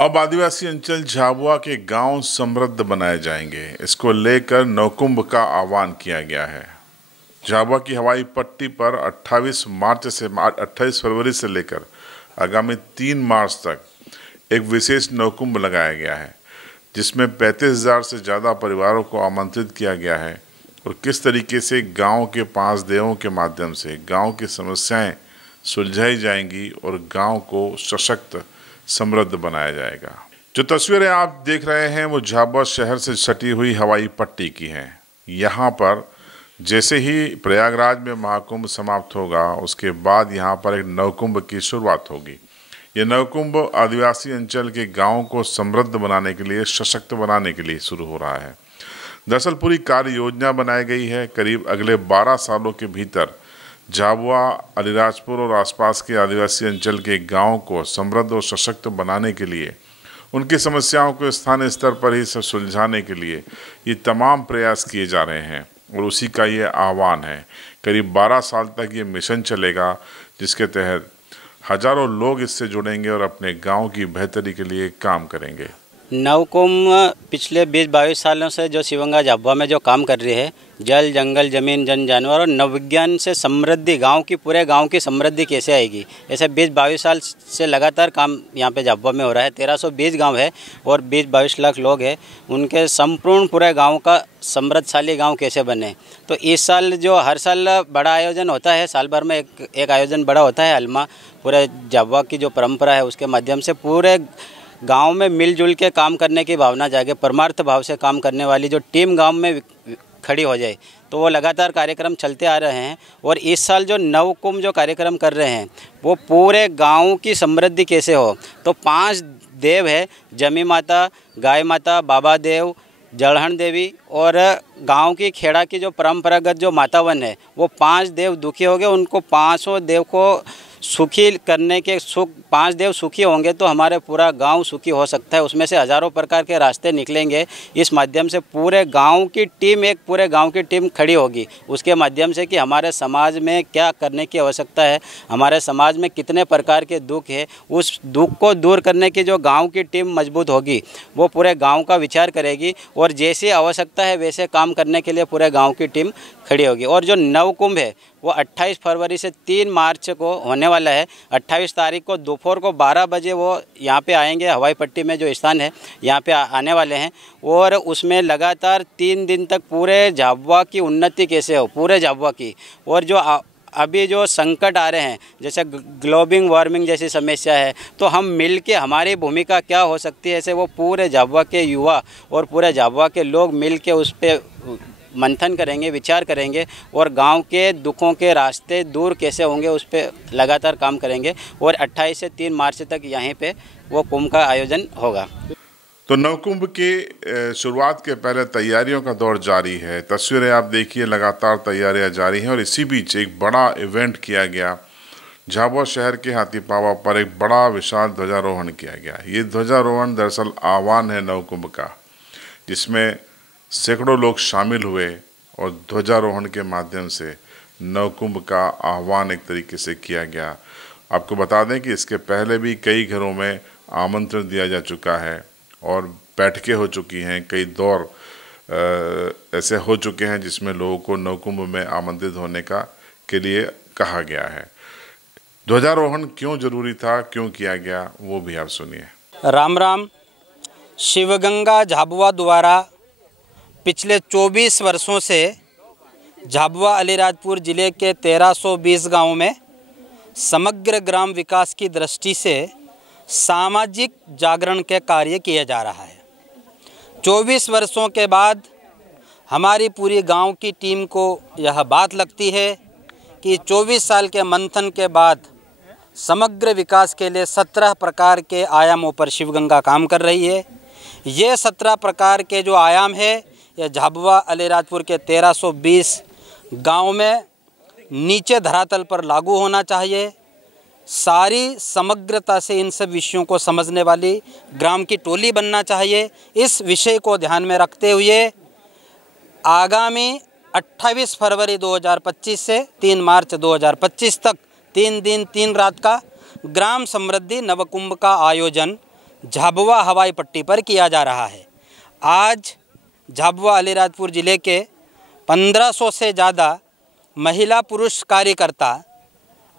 अब आदिवासी अंचल झाबुआ के गांव समृद्ध बनाए जाएंगे। इसको लेकर नौकुंभ का आह्वान किया गया है। झाबुआ की हवाई पट्टी पर 28 फरवरी से लेकर आगामी 3 मार्च तक एक विशेष नौकुंभ लगाया गया है, जिसमें 35,000 से ज़्यादा परिवारों को आमंत्रित किया गया है और किस तरीके से गांव के 5 देवों के माध्यम से गांव की समस्याएं सुलझाई जाएंगी और गांव को सशक्त समृद्ध बनाया जाएगा। जो तस्वीरें आप देख रहे हैं वो झाबुआ शहर से सटी हुई हवाई पट्टी की हैं। यहाँ पर जैसे ही प्रयागराज में महाकुंभ समाप्त होगा, उसके बाद यहाँ पर एक नवकुंभ की शुरुआत होगी। ये नवकुंभ आदिवासी अंचल के गाँव को समृद्ध बनाने के लिए, सशक्त बनाने के लिए शुरू हो रहा है। दरअसल पूरी कार्य योजना बनाई गई है। करीब अगले 12 सालों के भीतर झाबुआ, अलीराजपुर और आसपास के आदिवासी अंचल के गांव को समृद्ध और सशक्त बनाने के लिए, उनकी समस्याओं को स्थानीय स्तर पर ही सुलझाने के लिए ये तमाम प्रयास किए जा रहे हैं और उसी का ये आह्वान है। करीब 12 साल तक ये मिशन चलेगा, जिसके तहत हजारों लोग इससे जुड़ेंगे और अपने गांव की बेहतरी के लिए काम करेंगे। नवकुंभ पिछले 20-22 सालों से जो शिवगंगा झाबुआ में जो काम कर रही है, जल, जंगल, जमीन, जन, जानवर और नवविज्ञान से समृद्धि, गांव की, पूरे गांव की समृद्धि कैसे आएगी, ऐसे 20-22 साल से लगातार काम यहाँ पे झाबुआ में हो रहा है। 1320 गांव है और 20-22 लाख लोग हैं। उनके संपूर्ण पूरे गांव का समृद्धशाली गांव कैसे बने। तो इस साल जो हर साल बड़ा आयोजन होता है, साल भर में एक आयोजन बड़ा होता है हलमा, पूरे झाबुआ की जो परंपरा है उसके माध्यम से पूरे गांव में मिलजुल के काम करने की भावना जागे, परमार्थ भाव से काम करने वाली जो टीम गांव में खड़ी हो जाए। तो वो लगातार कार्यक्रम चलते आ रहे हैं और इस साल जो नवकुंभ जो कार्यक्रम कर रहे हैं वो पूरे गांव की समृद्धि कैसे हो। तो 5 देव है, जमी माता, गाय माता, बाबा देव, जड़हन देवी और गांव की खेड़ा की जो परंपरागत जो मातावन है, वो 5 देव दुखी हो गए। उनको 5 देव को सुखी करने के 5 देव सुखी होंगे तो हमारे पूरा गांव सुखी हो सकता है। उसमें से हज़ारों प्रकार के रास्ते निकलेंगे। इस माध्यम से पूरे गांव की टीम, एक पूरे गांव की टीम खड़ी होगी उसके माध्यम से कि हमारे समाज में क्या करने की आवश्यकता है, हमारे समाज में कितने प्रकार के दुख है, उस दुख को दूर करने की जो गाँव की टीम मजबूत होगी वो पूरे गाँव का विचार करेगी और जैसी आवश्यकता है वैसे काम करने के लिए पूरे गाँव की टीम खड़ी होगी। और जो नवकुंभ है वो 28 फरवरी से 3 मार्च को होने वाला है। 28 तारीख को दोपहर को 12 बजे वो यहाँ पे आएंगे, हवाई पट्टी में जो स्थान है यहाँ पे आने वाले हैं और उसमें लगातार 3 दिन तक पूरे झाबुआ की उन्नति कैसे हो, पूरे झाबुआ की। और जो अभी जो संकट आ रहे हैं, जैसे ग्लोबल वार्मिंग जैसी समस्या है, तो हम मिल के हमारी भूमिका क्या हो सकती है, ऐसे वो पूरे झाबुआ के युवा और पूरे झाबुआ के लोग मिल के उस पर मंथन करेंगे, विचार करेंगे और गांव के दुखों के रास्ते दूर कैसे होंगे उस पर लगातार काम करेंगे। और 28 से 3 मार्च तक यहीं पे वो कुंभ का आयोजन होगा। तो नवकुंभ की शुरुआत के पहले तैयारियों का दौर जारी है। तस्वीरें आप देखिए, लगातार तैयारियां जारी हैं और इसी बीच एक बड़ा इवेंट किया गया। झाबुआ शहर के हाथीपावा पर एक बड़ा विशाल ध्वजारोहण किया गया। ये ध्वजारोहण दरअसल आह्वान है नवकुंभ का, जिसमें सैकड़ों लोग शामिल हुए और ध्वजारोहण के माध्यम से नवकुंभ का आह्वान एक तरीके से किया गया। आपको बता दें कि इसके पहले भी कई घरों में आमंत्रण दिया जा चुका है और बैठकें हो चुकी हैं, कई दौर ऐसे हो चुके हैं जिसमें लोगों को नवकुंभ में आमंत्रित होने के लिए कहा गया है। ध्वजारोहण क्यों जरूरी था, क्यों किया गया, वो भी आप सुनिए। राम राम। शिवगंगा झाबुआ द्वारा पिछले 24 वर्षों से झाबुआ अलीराजपुर ज़िले के 1320 गाँव में समग्र ग्राम विकास की दृष्टि से सामाजिक जागरण के कार्य किया जा रहा है। 24 वर्षों के बाद हमारी पूरी गांव की टीम को यह बात लगती है कि 24 साल के मंथन के बाद समग्र विकास के लिए 17 प्रकार के आयामों पर शिवगंगा काम कर रही है। ये 17 प्रकार के जो आयाम है ये झाबुआ अलीराजपुर के 1320 गांव में नीचे धरातल पर लागू होना चाहिए। सारी समग्रता से इन सब विषयों को समझने वाली ग्राम की टोली बनना चाहिए। इस विषय को ध्यान में रखते हुए आगामी 28 फरवरी 2025 से 3 मार्च 2025 तक 3 दिन 3 रात का ग्राम समृद्धि नवकुंभ का आयोजन झाबुआ हवाई पट्टी पर किया जा रहा है। आज झाबुआ अलीराजपुर ज़िले के 1500 से ज़्यादा महिला पुरुष कार्यकर्ता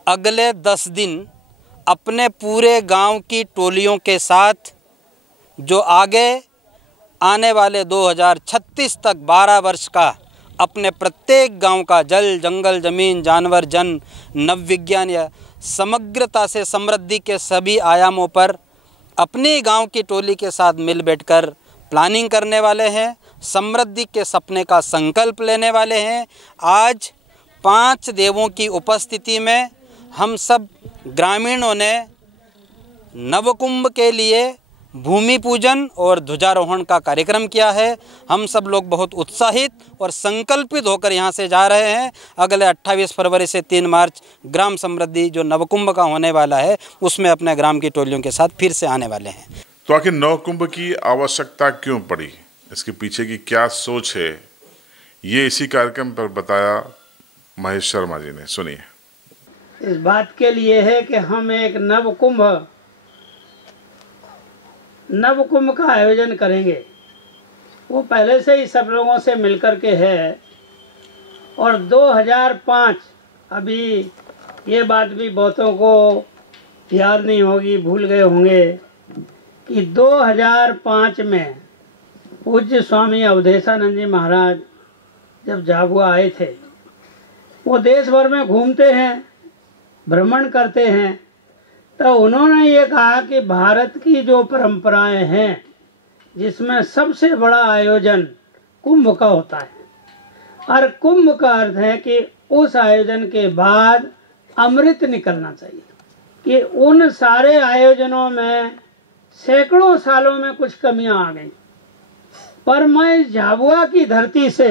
अगले 10 दिन अपने पूरे गांव की टोलियों के साथ जो आगे आने वाले 2036 तक 12 वर्ष का अपने प्रत्येक गांव का जल, जंगल, जमीन, जानवर, जन, नवविज्ञान या समग्रता से समृद्धि के सभी आयामों पर अपनी गांव की टोली के साथ मिल बैठकर प्लानिंग करने वाले हैं, समृद्धि के सपने का संकल्प लेने वाले हैं। आज 5 देवों की उपस्थिति में हम सब ग्रामीणों ने नवकुंभ के लिए भूमि पूजन और ध्वजारोहण का कार्यक्रम किया है। हम सब लोग बहुत उत्साहित और संकल्पित होकर यहाँ से जा रहे हैं। अगले 28 फरवरी से 3 मार्च ग्राम समृद्धि जो नवकुंभ का होने वाला है उसमें अपने ग्राम की टोलियों के साथ फिर से आने वाले हैं। तो आखिर नवकुंभ की आवश्यकता क्यों पड़ी, इसके पीछे की क्या सोच है, ये इसी कार्यक्रम पर बताया महेश शर्मा जी ने। सुनिए। इस बात के लिए है कि हम एक नवकुंभ का आयोजन करेंगे। वो पहले से ही सब लोगों से मिलकर के है। और 2005, अभी ये बात भी बहुतों को याद नहीं होगी, भूल गए होंगे कि 2005 में पूज्य स्वामी अवधेशानंद जी महाराज जब झाबुआ आए थे, वो देश भर में घूमते हैं, भ्रमण करते हैं, तो उन्होंने ये कहा कि भारत की जो परंपराएं हैं जिसमें सबसे बड़ा आयोजन कुंभ का होता है, और कुंभ का अर्थ है कि उस आयोजन के बाद अमृत निकलना चाहिए। कि उन सारे आयोजनों में सैकड़ों सालों में कुछ कमियां आ गई, पर मैं झाबुआ की धरती से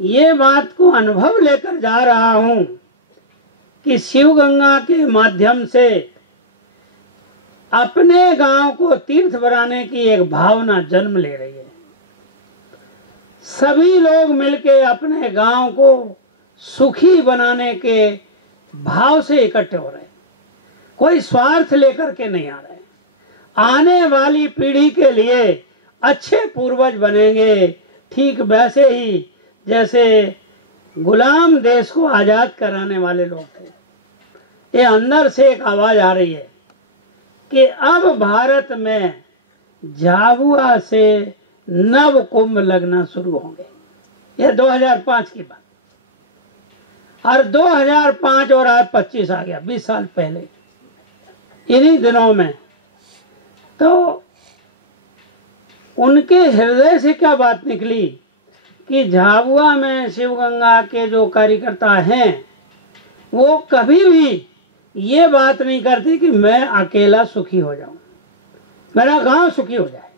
ये बात को अनुभव लेकर जा रहा हूँ कि शिव गंगा के माध्यम से अपने गांव को तीर्थ बनाने की एक भावना जन्म ले रही है। सभी लोग मिलके अपने गांव को सुखी बनाने के भाव से इकट्ठे हो रहे हैं, कोई स्वार्थ लेकर के नहीं आ रहे। आने वाली पीढ़ी के लिए अच्छे पूर्वज बनेंगे, ठीक वैसे ही जैसे गुलाम देश को आजाद कराने वाले लोग थे। ये अंदर से एक आवाज आ रही है कि अब भारत में झाबुआ से नव कुंभ लगना शुरू होंगे। ये 2005 की बात, और 2005 और आज 25 आ गया, 20 साल पहले इन्हीं दिनों में। तो उनके हृदय से क्या बात निकली कि झाबुआ में शिव गंगा के जो कार्यकर्ता हैं वो कभी भी ये बात नहीं करते कि मैं अकेला सुखी हो जाऊं, मेरा गांव सुखी हो जाए,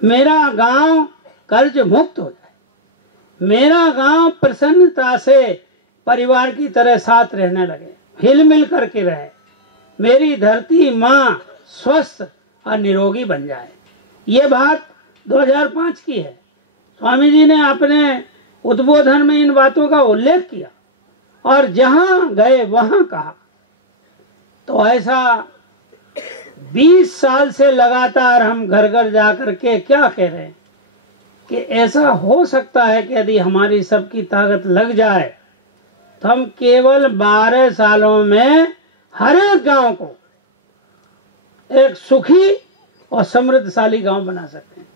मेरा गांव कर्ज मुक्त हो जाए, मेरा गांव प्रसन्नता से परिवार की तरह साथ रहने लगे, हिल मिल करके रहे, मेरी धरती माँ स्वस्थ और निरोगी बन जाए। ये बात 2005 की है। स्वामी जी ने अपने उद्बोधन में इन बातों का उल्लेख किया और जहां गए वहां कहा। तो ऐसा 20 साल से लगातार हम घर घर जा करके क्या कह रहे हैं कि ऐसा हो सकता है कि यदि हमारी सबकी ताकत लग जाए तो हम केवल 12 सालों में हर एक गांव को एक सुखी और समृद्धशाली गांव बना सकते हैं।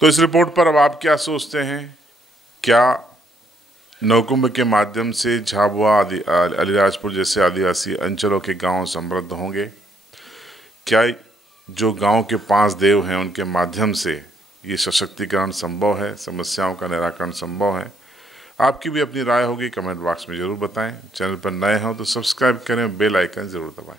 तो इस रिपोर्ट पर अब आप क्या सोचते हैं? क्या नवकुंभ के माध्यम से झाबुआ अलीराजपुर जैसे आदिवासी अंचलों के गांव समृद्ध होंगे? क्या जो गांव के 5 देव हैं उनके माध्यम से ये सशक्तिकरण संभव है, समस्याओं का निराकरण संभव है? आपकी भी अपनी राय होगी, कमेंट बॉक्स में ज़रूर बताएं। चैनल पर नए हों तो सब्सक्राइब करें, बेल आइकन ज़रूर दबाएं।